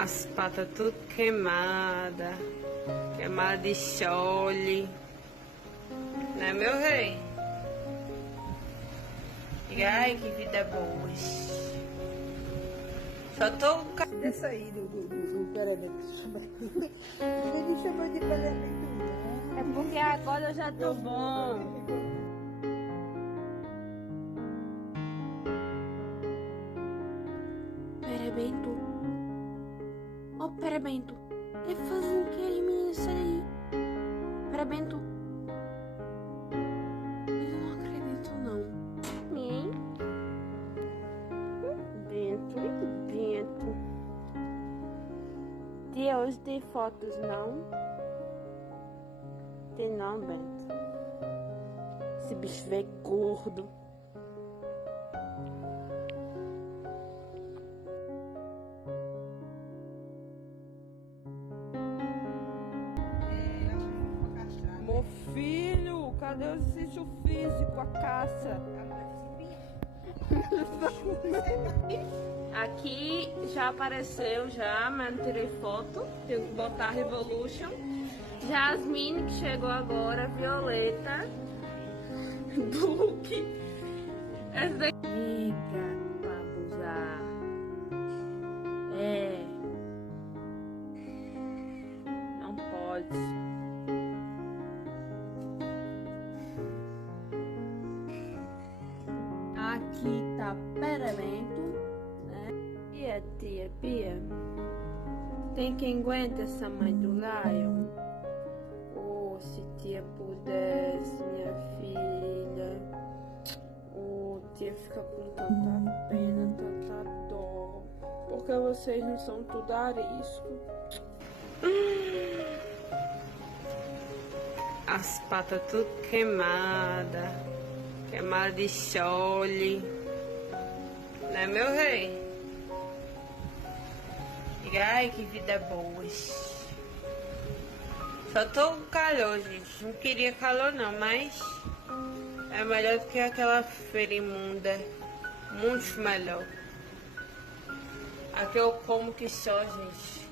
As patas tudo queimada, queimada de chole, né, meu rei? E ai, que vida boa. Só tô... Dessa aí do paramento. Ele chamou de paramento. É porque agora eu já tô bom. Perebento. Ó, Perebento. Ele fazendo o que aí, menino? Isso aí. Perebento. Eu não acredito, não. Hein? Bento. Deus de fotos, não? Tem não, Bento. Esse bicho veio gordo. Meu filho, cadê o exercício físico, a caça? Aqui já apareceu, mas não tirei foto. Tenho que botar Revolution. Jasmine, que chegou agora. Violeta. Duque. Essa daqui. Eita, pra abusar. É. Não pode. Aqui tá Perebento, né? Tia Pia. Tem quem aguenta essa mãe do Lion? Oh, se tia pudesse, minha filha. Oh, tia fica com tanta pena, tanta dó. Porque vocês não são tudo arisco. As patas tudo queimada, queimada de chole, né, meu rei? E ai, que vida boa. Só tô com calor, gente. Não queria calor não, mas é melhor do que aquela feira imunda. Muito melhor. Aqui eu como que só, gente.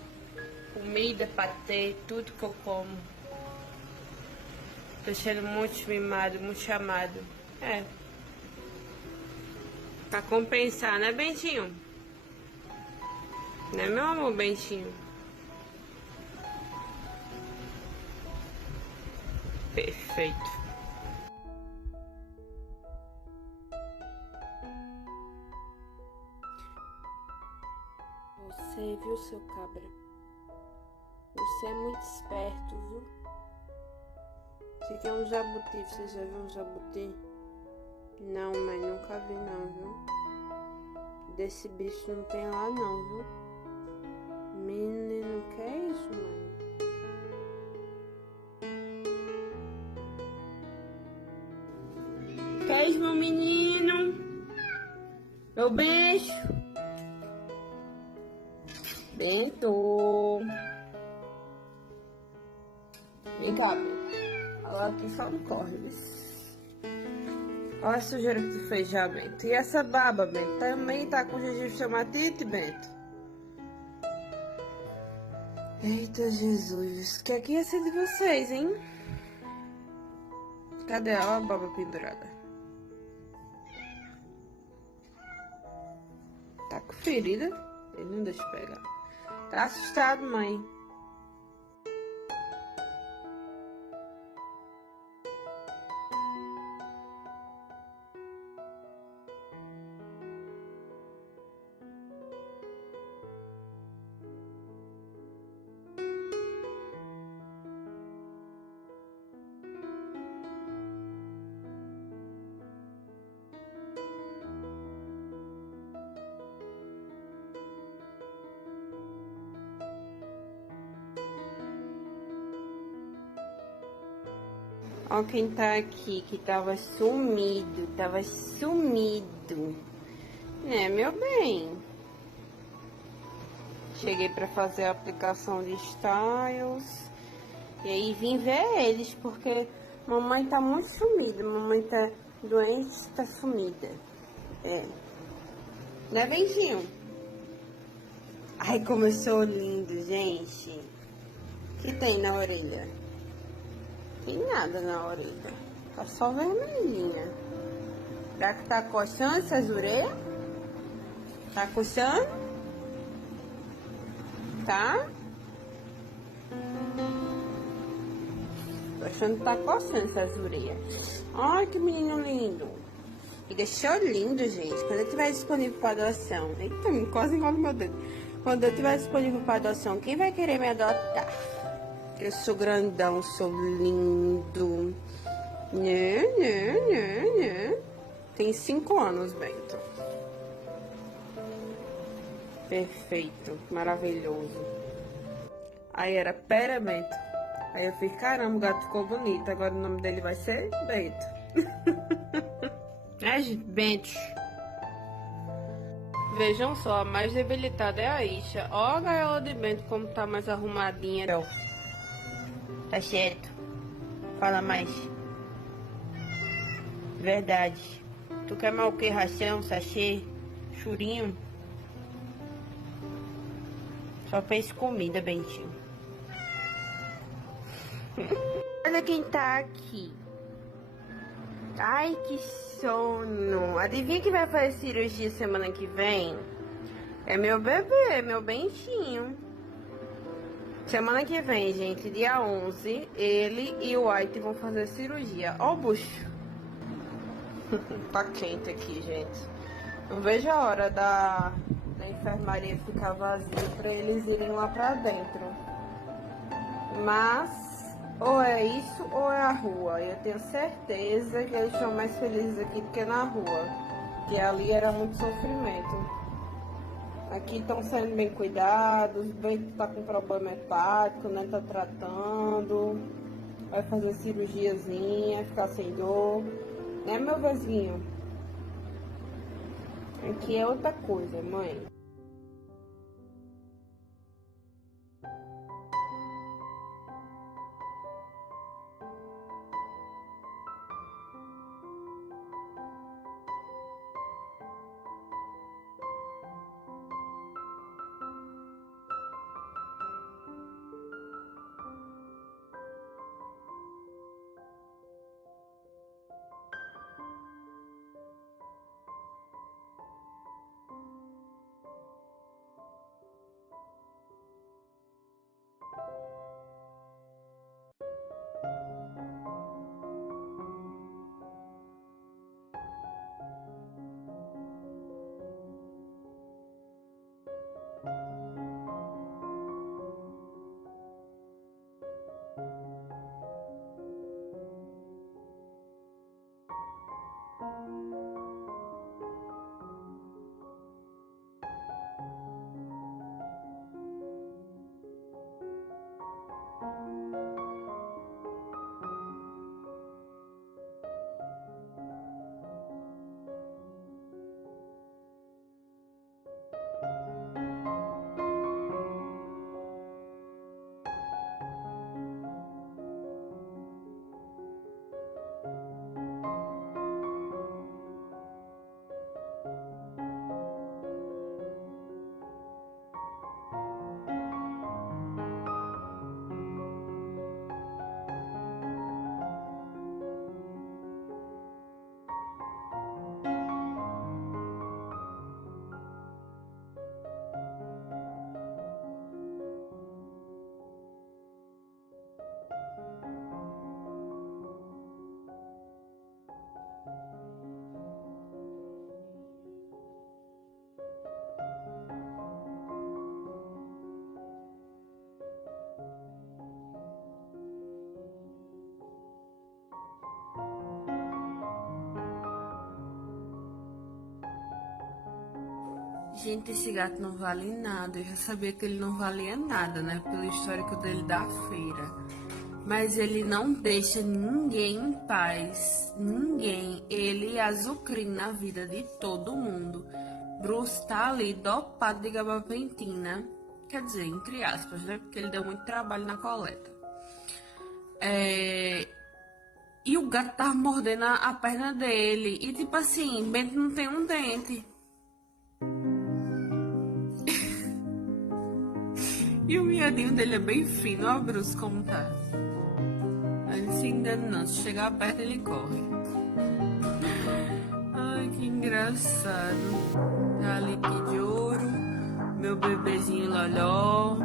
Comida, patê, tudo que eu como. Tô sendo muito mimado, muito chamado. É. Pra compensar, né, Bentinho? Né, meu amor, Bentinho? Perfeito. Você viu, seu cabra? Você é muito esperto, viu? Você quer um jabuti? Você já viu um jabuti? Não, mãe, nunca vi não, viu? Desse bicho não tem lá não, viu? Menino, que é isso, mãe? Que é isso, meu menino? Meu beijo. Bento. Vem cá, Bento. Olha aqui, só não corre, viu? Olha a sujeira que tu fez já, Bento. E essa baba, Bento, também tá com gengibre chomatite, Bento? Eita, Jesus. Que aqui é ser de vocês, hein? Cadê a baba pendurada? Tá com ferida? Ele não deixa eu pegar. Tá assustado, mãe. Ó quem tá aqui, que tava sumido, Né, meu bem? Cheguei pra fazer a aplicação de styles. E aí vim ver eles, porque mamãe tá muito sumida. Mamãe tá doente, tá sumida. É. Né, Bentinho? Ai, como eu sou lindo, gente. O que tem na orelha? Tem nada na orelha. Tá só vermelhinha. Será que tá coçando essas orelhas? Tá coçando? Tá? Tô achando que tá coçando essas orelhas. Ai, que menino lindo. E deixou lindo, gente. Quando eu tiver disponível para adoção. Eita, quase engolo meu dedo. Quando eu tiver disponível para adoção, quem vai querer me adotar? Eu sou grandão, sou lindo. Né. Tem 5 anos, Bento. Perfeito, maravilhoso. Aí era Pera Bento. Aí eu fiquei, caramba, o gato ficou bonito. Agora o nome dele vai ser Bento. É, Bento. Vejam só, a mais debilitada é a Isha. Ó a gaiola de Bento como tá mais arrumadinha. Tá certo. Fala mais. Verdade. Tu quer mais o que? Ração, sachê, churinho? Só fez comida, Bentinho. Olha quem tá aqui. Ai, que sono. Adivinha que vai fazer cirurgia semana que vem? É meu bebê, meu Bentinho. Semana que vem, gente, dia 11, ele e o White vão fazer cirurgia. Ó o bucho. Tá quente aqui, gente. Não vejo a hora da enfermaria ficar vazia pra eles irem lá pra dentro. Mas, ou é isso ou é a rua. Eu tenho certeza que eles estão mais felizes aqui do que na rua. Que ali era muito sofrimento. Aqui estão sendo bem cuidados, bem tá com problema hepático, né? Tá tratando. Vai fazer cirurgiazinha, ficar sem dor. Né, meu vizinho? Aqui é outra coisa, mãe. Gente, esse gato não vale nada. Eu já sabia que ele não valia nada, né? Pelo histórico dele da feira. Mas ele não deixa ninguém em paz. Ninguém. Ele azucrina a vida de todo mundo. Bruce tá ali dopado de gabapentina. Quer dizer, entre aspas, né? Porque ele deu muito trabalho na coleta. E o gato tava mordendo a perna dele. E tipo assim, Bento não tem um dente. E o miadinho dele é bem fino, ó, Bruce, como tá. Ele se engana não, se chegar perto ele corre. Ai, que engraçado. Calique de ouro, meu bebezinho Loló.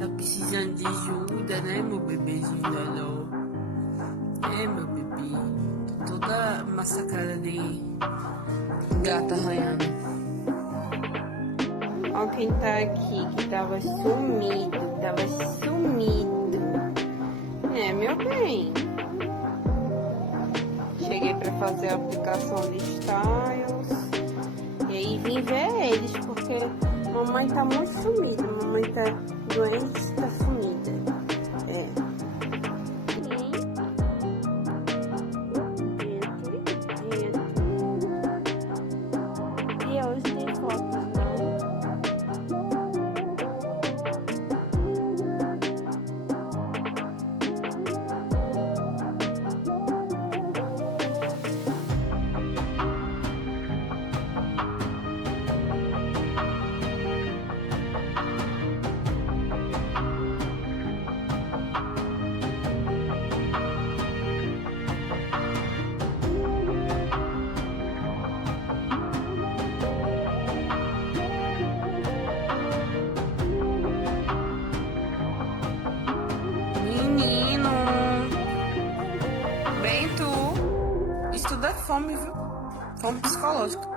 Tá precisando de ajuda, né, meu bebezinho Loló? É, meu bebê. Tô toda massacrada de gata arranhando. Ó quem tá aqui, que tava sumido. É, meu bem. Cheguei pra fazer a aplicação de styles. E aí vim ver eles, porque mamãe tá muito sumida. Mamãe tá doente, tá sumida. É. E hoje tem fotos, menino, bem tu, isso tudo é fome, viu? Fome psicológica.